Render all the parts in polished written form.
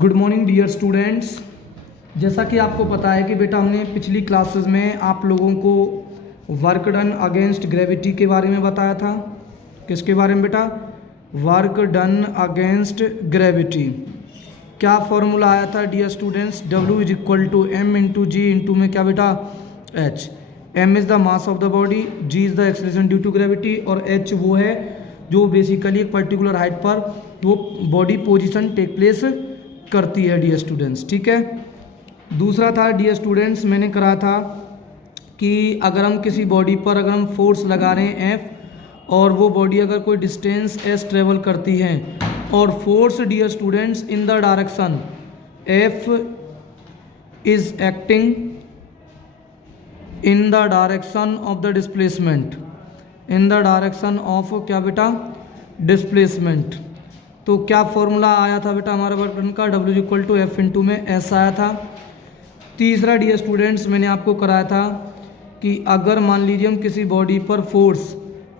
Good morning dear students. जैसा कि आपको पता है कि बेटा हमने पिछली क्लासेस में आप लोगों को वर्क डन अगेंस्ट ग्रेविटी के बारे में बताया था। किसके बारे में बेटा? Work done against gravity. क्या फॉर्मूला आया था dear students? W is equal to m into g into में क्या बेटा? H। m is the mass of the body, g is the acceleration due to gravity और h वो है जो बेसिकली एक पर्टिकुलर हाइट पर वो बॉडी पोजीशन टेक प्लेस करती है डियर स्टूडेंट्स। ठीक है। दूसरा था डियर स्टूडेंट्स, मैंने करा था कि अगर हम किसी बॉडी पर अगर हम फोर्स लगा रहे हैं F और वो बॉडी अगर कोई डिस्टेंस S ट्रेवल करती है और force dear students in the direction F is acting in the direction of the displacement, in the direction of क्या बेटा? डिस्प्लेसमेंट। तो क्या फॉर्मूला आया था बेटा हमारा वर्क डन का? W equal to F into में S आया था। तीसरा डियर स्टूडेंट्स मैंने आपको कराया था कि अगर मान लीजिए हम किसी बॉडी पर फोर्स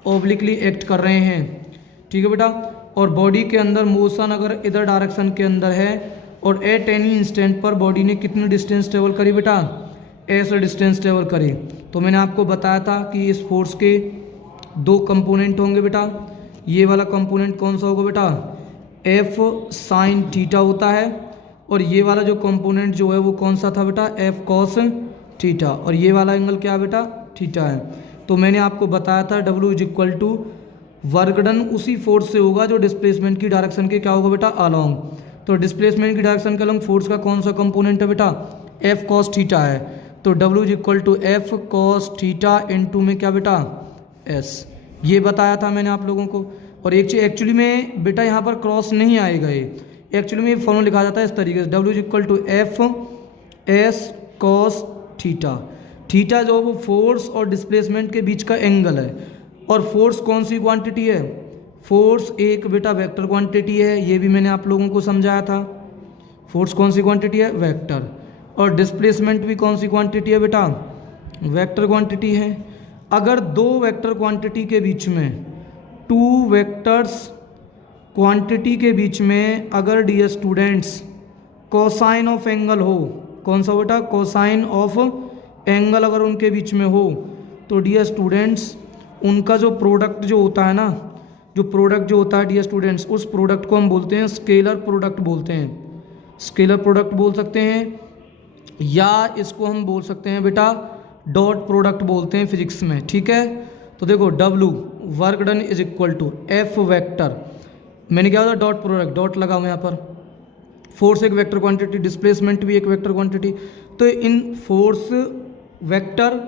ओब्लिकली एक्ट कर रहे हैं, ठीक है बेटा, और बॉडी के अंदर मोशन अगर इधर डायरेक्शन के अंदर है और एट एनी इंस्टेंट पर बॉडी ने कितनी डिस्टेंस ट्रेवल करी बेटा? ऐसे डिस्टेंस ट्रेवल करी। तो मैंने आपको बताया था कि इस फोर्स के दो कंपोनेंट होंगे बेटा। ये वाला कंपोनेंट कौन सा होगा बेटा? F साइन थीटा होता है और ये वाला जो कंपोनेंट जो है वो कौन सा था बेटा? F cos theta. और ये वाला एंगल क्या है बेटा? थीटा है। तो मैंने आपको बताया था W is equal to work done उसी फोर्स से होगा जो डिस्प्लेसमेंट की डायरेक्शन के क्या होगा बेटा? अलोंग। तो डिस्प्लेसमेंट की डायरेक्शन के अलोंग फोर्स का कौन सा कंपोनेंट है बेटा? F कॉस थीटा है। तो W is equal to F cos theta into में क्या बेटा? S। ये बताया था मैंने आप लोगों को। और एक चीज एक्चुअली में बेटा यहाँ पर क्रॉस नहीं आएगा, ये एक्चुअली में ये फॉर्मूला लिखा जाता है इस तरीके से, W is equal to F S cos theta. Theta जो वो फोर्स और डिस्प्लेसमेंट के बीच का एंगल है। और फोर्स कौन सी क्वांटिटी है? फोर्स एक बेटा वेक्टर क्वांटिटी है, ये भी मैंने आप लोगों को समझाया था। फोर्स कौन सी क्वांटिटी है? वेक्टर। और डिस्प्लेसमेंट भी कौन सी क्वांटिटी है बेटा? वेक्टर क्वांटिटी है। अगर दो वेक्टर क्वांटिटी के बीच में, टू वेक्टर्स क्वांटिटी के बीच में अगर dear students cosine of angle हो, कौन सा बेटा? कोसाइन ऑफ एंगल अगर उनके बीच में हो तो डियर स्टूडेंट्स उनका जो प्रोडक्ट जो होता है ना, जो प्रोडक्ट जो होता है डियर स्टूडेंट्स, उस प्रोडक्ट को हम बोलते हैं स्केलर प्रोडक्ट बोलते हैं। स्केलर प्रोडक्ट बोल सकते हैं या इसको हम बोल सकते हैं बेटा डॉट प्रोडक्ट बोलते हैं फिजिक्स में। ठीक है। तो देखो W work done is equal to F vector, मैंने क्या होता डॉट प्रोडक्ट, डॉट लगाऊँ यहाँ पर। फोर्स एक वेक्टर क्वांटिटी, डिस्प्लेसमेंट भी एक वेक्टर क्वांटिटी। तो इन फोर्स वेक्टर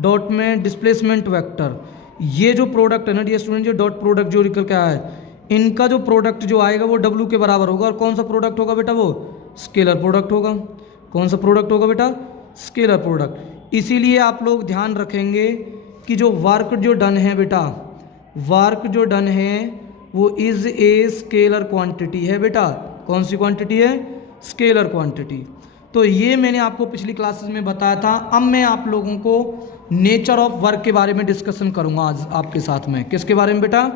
डॉट में डिस्प्लेसमेंट वेक्टर, ये जो प्रोडक्ट है ना डियर स्टूडेंट, जो डॉट प्रोडक्ट जो निकल के आया है, इनका जो प्रोडक्ट जो आएगा वो W के बराबर होगा। और कौन सा प्रोडक्ट होगा बेटा? वो स्केलर प्रोडक्ट होगा। कौन सा प्रोडक्ट होगा बेटा? Scalar product. इसीलिए आप लोग ध्यान रखेंगे कि जो वर्क जो डन है बेटा, वर्क जो डन है वो इज ए स्केलर क्वांटिटी है बेटा। कौन सी क्वांटिटी है? Scalar quantity. तो ये मैंने आपको पिछली क्लासेस में बताया था। अब मैं आप लोगों को नेचर ऑफ वर्क के बारे में डिस्कशन करूंगा आज आपके साथ में। किसके बारे में बेटा?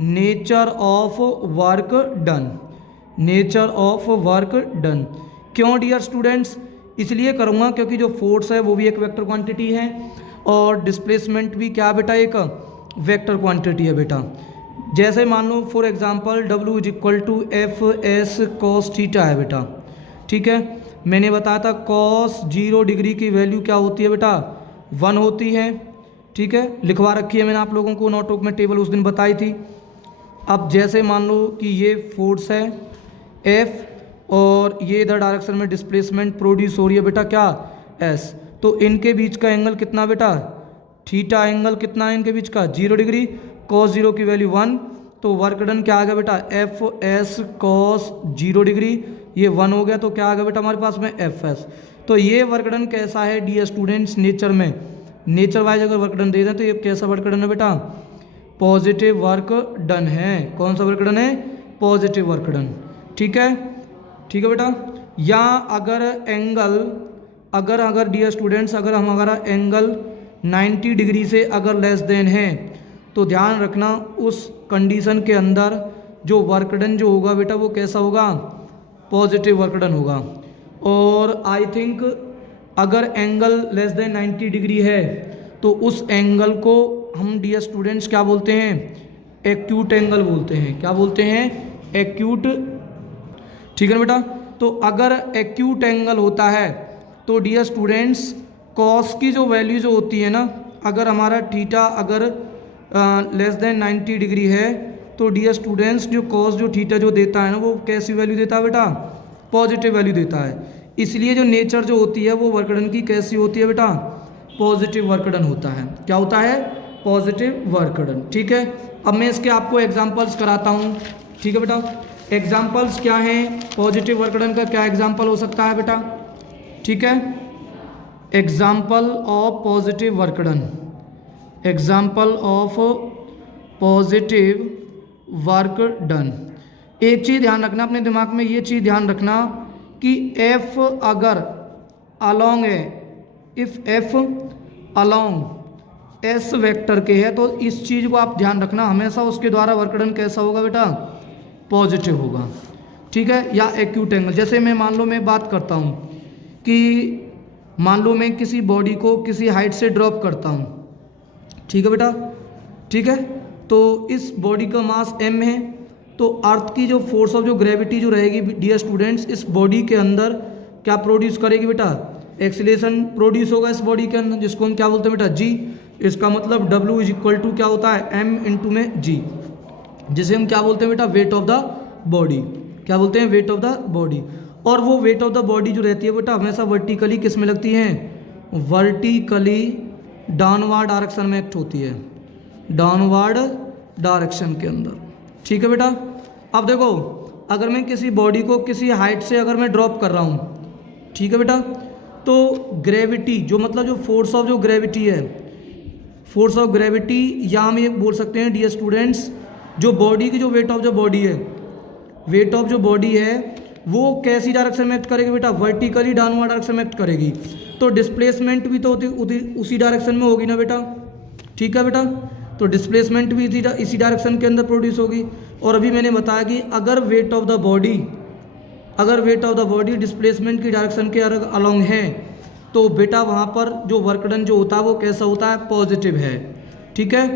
Nature of work done. Nature of work done. क्यों डियर स्टूडेंट्स? इसलिए करूंगा क्योंकि जो फोर्स है वो भी एक वेक्टर क्वांटिटी है और डिस्प्लेसमेंट भी क्या बेटा? एक वेक्टर क्वांटिटी है बेटा। जैसे मान लो for example W is equal to F S cos theta है बेटा। ठीक है। मैंने बताया था कॉस 0 डिग्री की वैल्यू क्या होती है बेटा? 1 होती है। ठीक है, लिखवा रखी है मैंने आप लोगों को नोटबुक में, टेबल उस दिन बताई थी। अब जैसे मान लो कि ये फोर्स है F और ये इधर डायरेक्शन में डिस्प्लेसमेंट प्रोड्यूस हो रही है बेटा क्या? S। तो इनके बीच का एंगल कितना बेटा? थीटा एंगल कितना है इनके बीच का? 0 डिग्री। कॉस 0 की वैल्यू 1, तो वर्क डन क्या आ गया बेटा? एफ एस कॉस 0 डिग्री, ये 1 हो गया, तो क्या आ गया बेटा हमारे पास में? F S. तो ये वर्क डन कैसा है डियर स्टूडेंट्स? नेचर में, नेचर वाइज अगर वर्क डन दे दें तो ये कैसा वर्क डन है बेटा? पॉजिटिव वर्क डन है। कौन सा वर्क डन है? Positive work done. ठीक है, ठीक है बेटा। या अगर एंगल, अगर डियर स्टूडेंट्स अगर हमारा एंगल 90 डिग्री से अगर लेस देन है तो ध्यान रखना उस कंडीशन के अंदर जो वर्क डन जो होगा बेटा वो कैसा होगा? पॉजिटिव वर्क डन होगा। और आई थिंक अगर एंगल लेस देन 90 डिग्री है तो उस एंगल को हम डियर स्टूडेंट्स क्या बोलते हैं, एक्यूट एंगल बोलते हैं। क्या बोलते हैं, एक्यूट। ठीक है ना बेटा। तो अगर एक्यूट एंगल होता है तो डियर स्टूडेंट्स कॉस की जो वैल्यू जो होती है ना, अगर हमारा थीटा अगर लेस देन 90 डिग्री है तो डियर स्टूडेंट्स जो कॉस जो थीटा जो देता है ना वो कैसी वैल्यू देता है बेटा, पॉजिटिव वैल्यू देता है। इसलिए जो नेचर जो होती है वो वर्क डन की कैसी होती है बेटा, पॉजिटिव वर्क डन होता है। क्या होता है, पॉजिटिव वर्क डन। ठीक है, अब मैं इसके आपको एग्जांपल्स कराता हूँ। ठीक है बेटा, एग्जांपल्स क्या हैं, पॉजिटिव वर्क डन का क्या एग्जांपल हो सकता है बेटा। ठीक है, example of positive work done, example of positive work done. एक चीज़ ध्यान रखना अपने दिमाग में, ये चीज़ ध्यान रखना कि एफ अगर अलोंग है, if F along S vector के है तो इस चीज़ को आप ध्यान रखना हमेशा, उसके द्वारा वर्क डन कैसा होगा बेटा, पॉजिटिव होगा। ठीक है, या एक्यूट एंगल। जैसे मैं मान लो मैं बात करता हूँ कि मान लो मैं किसी बॉडी को किसी हाइट से ड्रॉप करता हूँ। ठीक है बेटा, ठीक है, तो इस बॉडी का मास m है, तो अर्थ की जो फोर्स ऑफ जो ग्रेविटी जो रहेगी डियर स्टूडेंट्स इस बॉडी के अंदर क्या प्रोड्यूस करेगी बेटा, एक्सीलरेशन प्रोड्यूस होगा इस बॉडी के अंदर, जिसको हम क्या बोलते हैं बेटा, g। इसका मतलब W इज इक्वल टू क्या होता है, m इंटू में g, जिसे हम क्या बोलते हैं बेटा, वेट ऑफ द बॉडी। क्या बोलते हैं, वेट ऑफ द बॉडी। और वो वेट ऑफ द बॉडी जो रहती है बेटा हमेशा वर्टिकली किस में लगती है, वर्टिकली डाउनवर्ड डायरेक्शन में एक्ट होती है, डाउनवर्ड डायरेक्शन के अंदर। ठीक है बेटा। अब देखो अगर मैं किसी बॉडी को किसी हाइट से अगर मैं ड्रॉप कर रहा हूँ, ठीक है बेटा, तो ग्रेविटी जो मतलब जो फोर्स ऑफ जो ग्रेविटी है, फोर्स ऑफ ग्रेविटी, या हम ये बोल सकते हैं डियर स्टूडेंट्स जो बॉडी की जो वेट ऑफ जो बॉडी है, वेट ऑफ जो बॉडी है वो कैसी डायरेक्शन में एक्ट करेगी बेटा, वर्टिकली डाउनवर्ड डायरेक्शन में एक्ट करेगी। तो डिस्प्लेसमेंट भी तो उसी डायरेक्शन में होगी ना बेटा। ठीक है बेटा, तो डिस्प्लेसमेंट भी इसी डायरेक्शन के अंदर प्रोड्यूस होगी। और अभी मैंने बताया कि अगर वेट ऑफ द बॉडी, अगर weight of the body displacement की डायरेक्शन के अलोंग है तो बेटा वहाँ पर जो वर्क डन जो होता है वो कैसा होता है, पॉजिटिव है। ठीक है,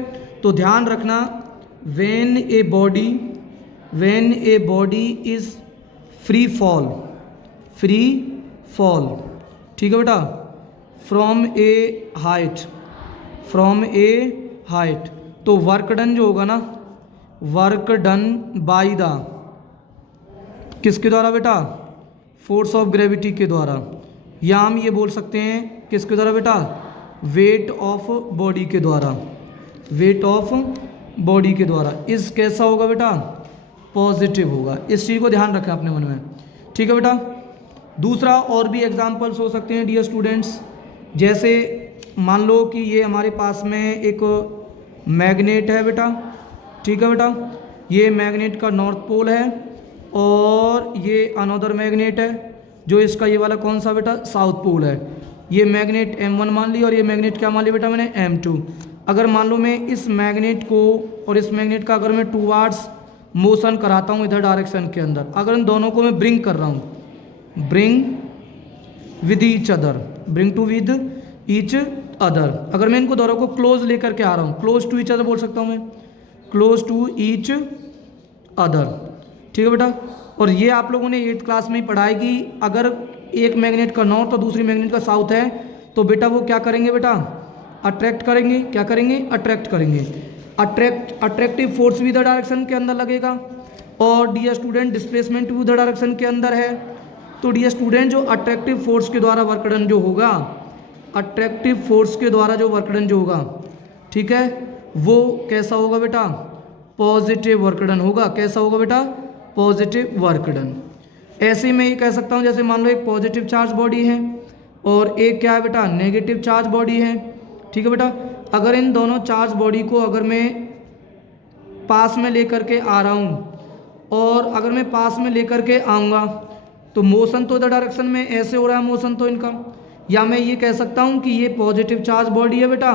तो ध्यान रखना when a body is free fall, ठीक है बेटा, फ्रॉम ए हाइट, तो वर्क डन जो होगा ना, वर्क डन बाय द किसके द्वारा बेटा, फोर्स ऑफ ग्रेविटी के द्वारा, या हम ये बोल सकते हैं किसके द्वारा बेटा, वेट ऑफ बॉडी के द्वारा, वेट ऑफ बॉडी के द्वारा। इस कैसा होगा बेटा, पॉजिटिव होगा। इस चीज़ को ध्यान रखें अपने मन में। ठीक है बेटा। दूसरा और भी एग्जांपल्स हो सकते हैं डियर स्टूडेंट्स, जैसे मान लो कि ये हमारे पास में एक मैग्नेट है बेटा। ठीक है बेटा, ये मैग्नेट का नॉर्थ पोल है और ये अनदर मैग्नेट है जो इसका ये वाला कौन सा बेटा, साउथ पोल है। ये मैग्नेट M1 मान ली और ये मैग्नेट क्या मान लिया बेटा मैंने, M2। अगर मान लो मैं इस मैग्नेट को और इस मैग्नेट का अगर मैं टूवर्ड्स मोशन कराता हूँ इधर डायरेक्शन के अंदर, अगर इन दोनों को मैं ब्रिंग कर रहा हूँ, bring with each other, bring to with each other, अगर मैं इनको दोनों को क्लोज लेकर के आ रहा हूँ, क्लोज टू ईच अदर बोल सकता हूँ मैं, क्लोज टू ईच अदर। ठीक है बेटा। और ये आप लोगों ने 8th क्लास में ही पढ़ा है कि अगर एक मैग्नेट का नॉर्थ और दूसरी मैग्नेट का साउथ है तो बेटा वो क्या करेंगे बेटा, अट्रैक्ट करेंगे। क्या करेंगे, अट्रैक्ट करेंगे। अट्रैक्टिव फोर्स भी इधर डायरेक्शन के अंदर लगेगा और डियर स्टूडेंट डिस्प्लेसमेंट भी उधर डायरेक्शन के अंदर है। तो डियर स्टूडेंट जो अट्रैक्टिव फोर्स के द्वारा वर्क डन जो होगा, अट्रैक्टिव फोर्स के द्वारा जो वर्क डन जो होगा, ठीक है, वो कैसा होगा बेटा, पॉजिटिव वर्क डन होगा। कैसा होगा बेटा, पॉजिटिव वर्क डन। ऐसे मैं ये कह सकता हूँ जैसे मान लो एक पॉजिटिव चार्ज बॉडी है और एक क्या है बेटा, नेगेटिव चार्ज बॉडी है। ठीक है बेटा, अगर इन दोनों चार्ज बॉडी को अगर मैं पास में लेकर के आ रहा हूँ और अगर मैं पास में लेकर के आऊँगा तो मोशन तो इधर डायरेक्शन में ऐसे हो रहा है मोशन तो इनका, या मैं ये कह सकता हूँ कि ये पॉजिटिव चार्ज बॉडी है बेटा,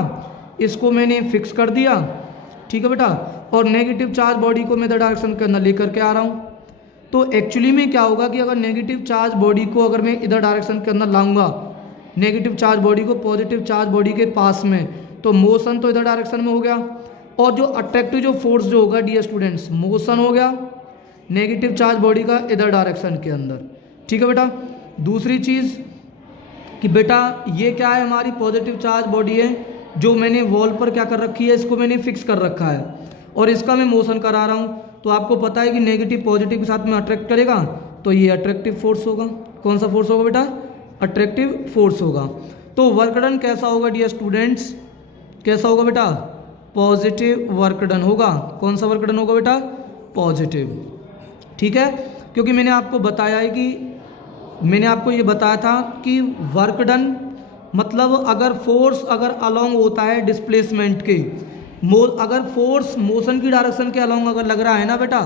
इसको मैंने फिक्स कर दिया। ठीक है बेटा, और नेगेटिव चार्ज बॉडी को मैं इधर डायरेक्शन के अंदर लेकर के आ रहा हूँ। तो एक्चुअली में क्या होगा कि अगर नेगेटिव चार्ज बॉडी को अगर मैं इधर डायरेक्शन के अंदर लाऊंगा, नेगेटिव चार्ज बॉडी को पॉजिटिव चार्ज बॉडी के पास में, तो मोशन तो इधर डायरेक्शन में हो गया, और जो अट्रैक्टिव जो फोर्स जो होगा डियर स्टूडेंट्स, मोशन हो गया नेगेटिव चार्ज बॉडी का इधर डायरेक्शन के अंदर। ठीक है बेटा। दूसरी चीज़ कि बेटा ये क्या है, हमारी पॉजिटिव चार्ज बॉडी है जो मैंने वॉल पर क्या कर रखी है, इसको मैंने फिक्स कर रखा है और इसका मैं मोशन करा रहा हूँ। तो आपको पता है कि नेगेटिव पॉजिटिव के साथ में अट्रैक्ट करेगा, तो ये अट्रैक्टिव फोर्स होगा। कौन सा फोर्स होगा बेटा? अट्रैक्टिव फोर्स होगा। तो वर्क डन कैसा होगा डियर स्टूडेंट्स? कैसा होगा बेटा? पॉजिटिव वर्क डन होगा। कौन सा वर्क डन होगा बेटा? पॉजिटिव। ठीक है, क्योंकि मैंने आपको बताया है कि मैंने आपको ये बताया था कि वर्क डन मतलब अगर फोर्स अगर अलोंग होता है डिस्प्लेसमेंट के, अगर फोर्स मोशन की डायरेक्शन के अलोंग अगर लग रहा है ना बेटा,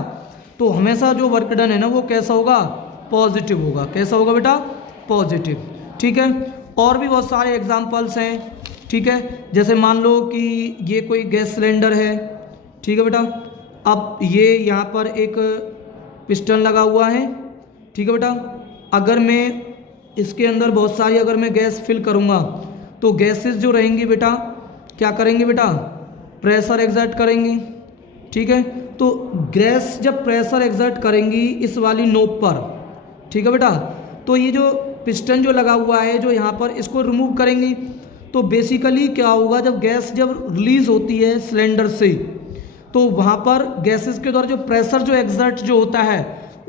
तो हमेशा जो वर्क डन है ना वो कैसा होगा? पॉजिटिव होगा। कैसा होगा बेटा? पॉजिटिव। ठीक है, और भी बहुत सारे एग्जांपल्स हैं। ठीक है, जैसे मान लो कि ये कोई गैस सिलेंडर है। ठीक है बेटा, अब ये यहाँ पर एक पिस्टन लगा हुआ है। ठीक है बेटा, अगर मैं इसके अंदर बहुत सारी अगर मैं गैस फिल करूँगा तो गैसेस जो रहेंगी बेटा क्या करेंगी बेटा? प्रेशर एग्जर्ट करेंगी। ठीक है, तो गैस जब प्रेशर एग्जर्ट करेंगी इस वाली नोब पर, ठीक है बेटा, तो ये जो पिस्टन जो लगा हुआ है जो यहाँ पर, इसको रिमूव करेंगी। तो बेसिकली क्या होगा, जब गैस जब रिलीज होती है सिलेंडर से, तो वहाँ पर गैसेस के द्वारा जो प्रेशर जो एग्जर्ट जो होता है,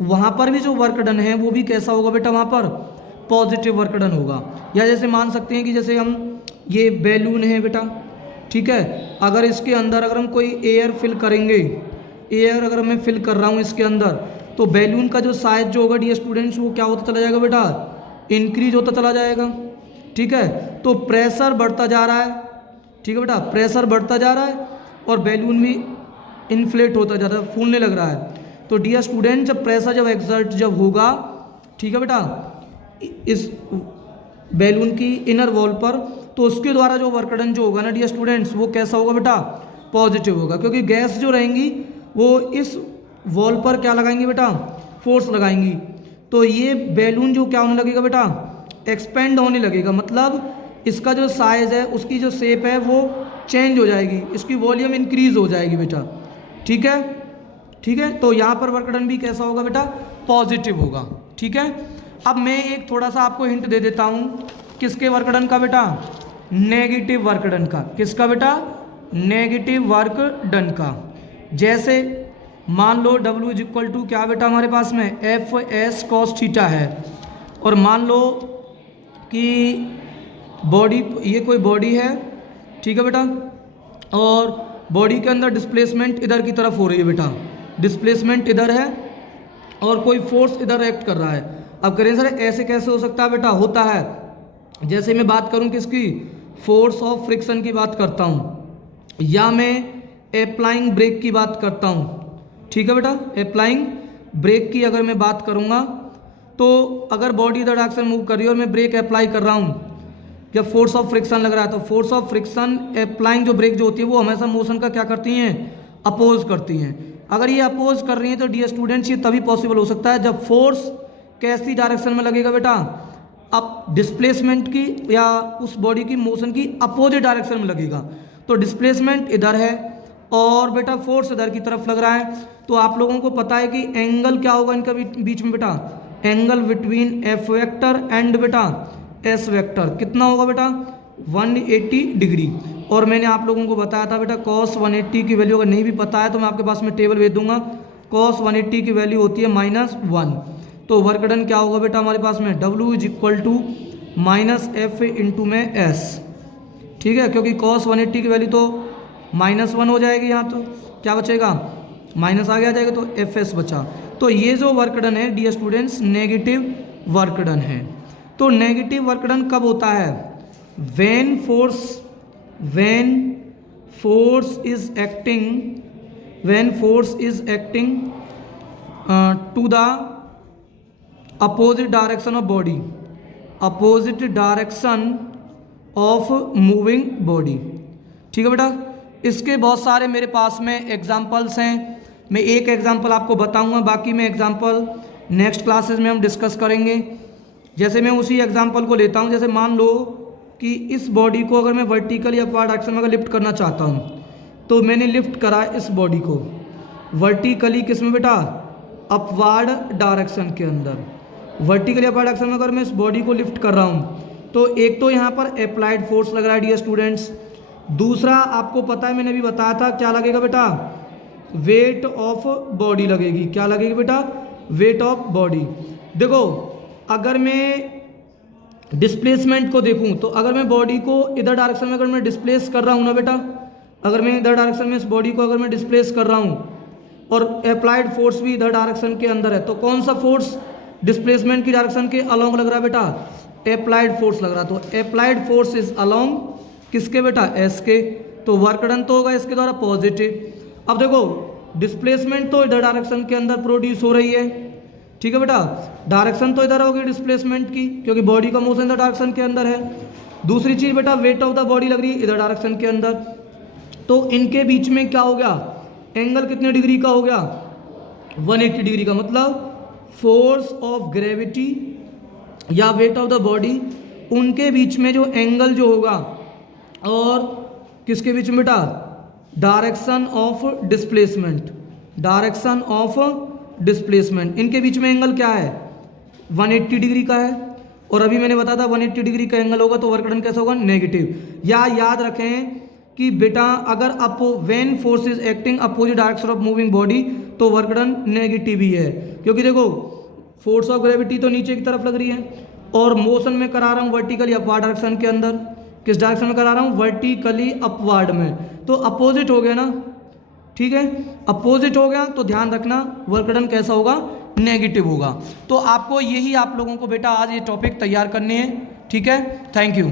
वहाँ पर भी जो वर्क डन है वो भी कैसा होगा बेटा? वहाँ पर पॉजिटिव वर्क डन होगा। या जैसे मान सकते हैं कि जैसे हम ये बैलून है बेटा, ठीक है, अगर इसके अंदर अगर हम कोई एयर फिल करेंगे, एयर अगर मैं फिल कर रहा हूँ इसके अंदर, तो बैलून का जो साइज जो होगा डियर स्टूडेंट्स वो क्या होता चला जाएगा बेटा? इंक्रीज होता चला जाएगा। ठीक है, तो प्रेशर बढ़ता जा रहा है। ठीक है बेटा, प्रेशर बढ़ता जा रहा है और बैलून भी इन्फ्लेट होता जा रहा है, फूलने लग रहा है। तो डियर स्टूडेंट जब प्रेशर जब एग्जर्ट जब होगा, ठीक है बेटा, इस बैलून की इनर वॉल पर, तो उसके द्वारा जो वर्क डन जो होगा ना डियर स्टूडेंट्स वो कैसा होगा बेटा? पॉजिटिव होगा, क्योंकि गैस जो रहेंगी वो इस वॉल पर क्या लगाएंगी बेटा? फोर्स लगाएंगी। तो ये बैलून जो क्या होने लगेगा बेटा? एक्सपेंड होने लगेगा, मतलब इसका जो साइज़ है उसकी जो शेप है वो चेंज हो जाएगी, इसकी वॉल्यूम इंक्रीज हो जाएगी बेटा। ठीक है, ठीक है, तो यहाँ पर वर्क डन भी कैसा होगा बेटा? पॉजिटिव होगा। ठीक है, अब मैं एक थोड़ा सा आपको हिंट दे देता हूँ किसके वर्क डन का बेटा? नेगेटिव वर्क डन का। किसका बेटा? नेगेटिव वर्क डन का। जैसे मान लो W इज इक्वल टू क्या बेटा हमारे पास में? एफ एस कॉस थीटा है, और मान लो कि बॉडी, ये कोई बॉडी है, ठीक है बेटा, और बॉडी के अंदर डिस्प्लेसमेंट इधर की तरफ हो रही है बेटा, डिस्प्लेसमेंट इधर है और कोई फोर्स इधर एक्ट कर रहा है। अब करें सर ऐसे कैसे हो सकता है बेटा? होता है, जैसे मैं बात करूं किसकी? फोर्स ऑफ फ्रिक्शन की बात करता हूं, या मैं अप्लाइंग ब्रेक की बात करता हूं। ठीक है बेटा, अप्लाइंग ब्रेक की अगर मैं बात करूंगा, तो अगर बॉडी इधर डायरेक्शन मूव कर रही है और मैं ब्रेक अप्लाई कर रहा हूं, जब फोर्स ऑफ फ्रिक्शन लग रहा है, तो फोर्स ऑफ फ्रिक्शन अप्लाइंग जो ब्रेक जो होती है वो हमेशा मोशन का क्या करती हैं? अपोज करती हैं। अगर ये अपोज कर रही हैं तो डियर स्टूडेंट्स ये तभी पॉसिबल हो सकता है जब फोर्स कैसी डायरेक्शन में लगेगा बेटा? अब डिस्प्लेसमेंट की या उस बॉडी की मोशन की अपोजिट डायरेक्शन में लगेगा। तो डिस्प्लेसमेंट इधर है और बेटा फोर्स इधर की तरफ लग रहा है, तो आप लोगों को पता है कि एंगल क्या होगा इनका बीच में बेटा? Angle between F vector and बेटा एस वेक्टर कितना होगा बेटा? 180 डिग्री। और मैंने आप लोगों को बताया था बेटा कॉस 180 की वैल्यू अगर नहीं भी पता है तो मैं आपके पास में टेबल भेज दूंगा। कॉस 180 की वैल्यू होती है -1। तो वर्क डन क्या होगा बेटा हमारे पास में? W is equal to -F into में S। ठीक है, क्योंकि कॉस 180 की वैल्यू तो -1 हो जाएगी, यहाँ तो क्या बचेगा? माइनस आगे आ जाएगा, तो FS बचा। तो ये जो वर्क डन है dear students negative work done है। तो नेगेटिव वर्क डन कब होता है? when force is acting to the opposite direction of body, opposite direction of moving body। ठीक है बेटा, इसके बहुत सारे मेरे पास में एग्जाम्पल्स हैं। मैं एक एग्जाम्पल आपको बताऊंगा, बाकी मैं एग्जाम्पल नेक्स्ट क्लासेस में हम डिस्कस करेंगे। जैसे मैं उसी एग्जांपल को लेता हूँ, जैसे मान लो कि इस बॉडी को अगर मैं वर्टिकल या अपवर्ड डायरेक्शन में अगर लिफ्ट करना चाहता हूँ, तो मैंने लिफ्ट करा इस बॉडी को वर्टिकली, किस में बेटा, अपवर्ड डायरेक्शन के अंदर। वर्टिकल या अपवर्ड डायरेक्शन में अगर मैं इस बॉडी को लिफ्ट कर रहा हूँ, तो एक तो यहाँ पर अप्लाइड फोर्स लग रहा है डियर स्टूडेंट्स, दूसरा आपको पता है मैंने भी बताया था क्या लगेगा बेटा, वेट ऑफ बॉडी लगेगी। क्या लगेगी बेटा, वेट ऑफ बॉडी। देखो अगर मैं डिस्प्लेसमेंट को देखूं, तो अगर मैं बॉडी को इधर डायरेक्शन में अगर मैं डिस्प्लेस कर रहा हूं ना बेटा, अगर मैं इधर डायरेक्शन में इस बॉडी को अगर मैं डिस्प्लेस कर रहा हूं और अप्लाइड फोर्स भी इधर डायरेक्शन के अंदर है, तो कौन सा फोर्स डिस्प्लेसमेंट की डायरेक्शन के अलोंग लग रहा है बेटा, अप्लाइड फोर्स लग रहा। तो अप्लाइड फोर्स इज अलोंग किसके बेटा, एस के। तो वर्क डन तो होगा इसके द्वारा पॉजिटिव। अब देखो डिस्प्लेसमेंट तो इधर डायरेक्शन के अंदर प्रोड्यूस हो रही है, ठीक है बेटा, डायरेक्शन तो इधर होगी डिस्प्लेसमेंट की, क्योंकि बॉडी का मोशन इधर डायरेक्शन के अंदर है। दूसरी चीज बेटा, वेट ऑफ द बॉडी लग रही है इधर डायरेक्शन के अंदर। तो इनके बीच में क्या हो गया, एंगल कितने डिग्री का हो गया, 180 डिग्री का। मतलब फोर्स ऑफ ग्रेविटी या वेट ऑफ द बॉडी, उनके बीच में जो एंगल जो होगा, और किसके बीच में बेटा, direction of displacement, direction of displacement, इनके बीच में एंगल क्या है, 180 डिग्री का है। और अभी मैंने बताया था 180 डिग्री का एंगल होगा तो वर्क डन कैसा होगा, नेगेटिव। या याद रखें कि बेटा अगर when force is acting opposite direction of moving body, तो वर्क डन नेगेटिव ही है, क्योंकि देखो फोर्स ऑफ ग्रेविटी तो नीचे की तरफ लग रही है, और मोशन में करा रहा हूँ वर्टिकली अपवार्ड डायरेक्शन के अंदर। किस डायरेक्शन में करा रहा हूँ, वर्टिकली अपवार्ड में, तो अपोजिट हो गया ना, ठीक है, अपोजिट हो गया। तो ध्यान रखना वर्क डन कैसा होगा, नेगेटिव होगा। तो आपको यही आप लोगों को बेटा आज ये टॉपिक तैयार करने हैं, ठीक है। Thank you.